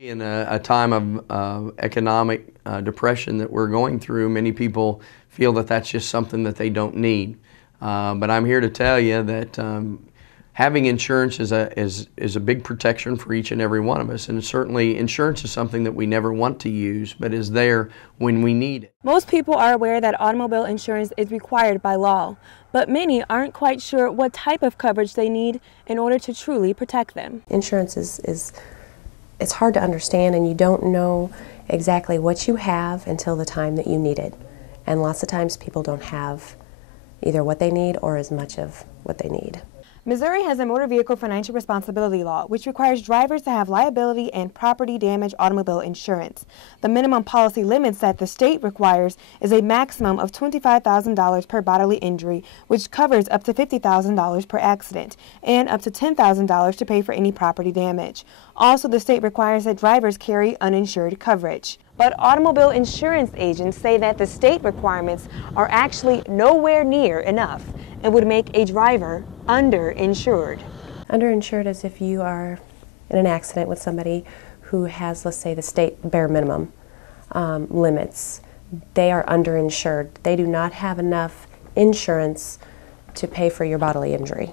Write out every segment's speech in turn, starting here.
In a time of economic depression that we're going through, many people feel that that's just something that they don't need. But I'm here to tell you that having insurance is a big protection for each and every one of us. And certainly insurance is something that we never want to use, but is there when we need it. Most people are aware that automobile insurance is required by law, but many aren't quite sure what type of coverage they need in order to truly protect them. Insurance it's hard to understand, and you don't know exactly what you have until the time that you need it. And lots of times people don't have either what they need or as much of what they need. Missouri has a motor vehicle financial responsibility law, which requires drivers to have liability and property damage automobile insurance. The minimum policy limits that the state requires is a maximum of $25,000 per bodily injury, which covers up to $50,000 per accident, and up to $10,000 to pay for any property damage. Also, the state requires that drivers carry uninsured coverage. But automobile insurance agents say that the state requirements are actually nowhere near enough and would make a driver underinsured. Underinsured is if you are in an accident with somebody who has, let's say, the state bare minimum limits. They are underinsured. They do not have enough insurance to pay for your bodily injury.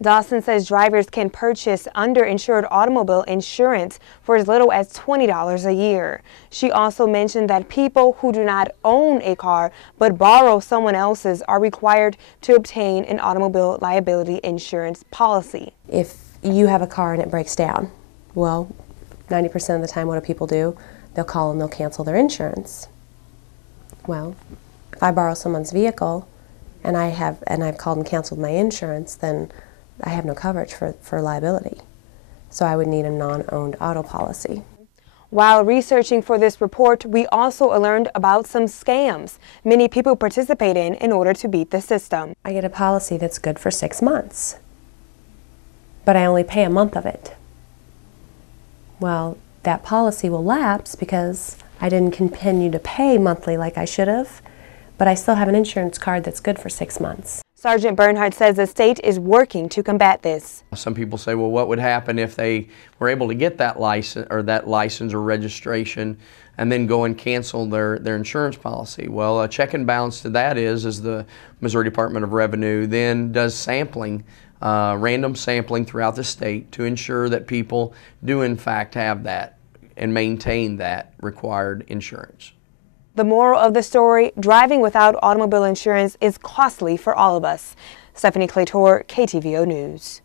Dawson says drivers can purchase underinsured automobile insurance for as little as $20 a year. She also mentioned that people who do not own a car but borrow someone else's are required to obtain an automobile liability insurance policy. If you have a car and it breaks down, well, 90% of the time what do people do? They'll call and they'll cancel their insurance. Well, if I borrow someone's vehicle and I've called and canceled my insurance, then I have no coverage for liability. So I would need a non-owned auto policy. While researching for this report, we also learned about some scams many people participate in order to beat the system. I get a policy that's good for 6 months, but I only pay a month of it. Well, that policy will lapse because I didn't continue to pay monthly like I should have, but I still have an insurance card that's good for 6 months. Sergeant Bernhardt says the state is working to combat this. Some people say, well, what would happen if they were able to get that license or registration and then go and cancel their insurance policy? Well, a check and balance to that is the Missouri Department of Revenue then does sampling, random sampling throughout the state to ensure that people do in fact have that and maintain that required insurance. The moral of the story, driving without automobile insurance is costly for all of us. Stephanie Claytor, KTVO News.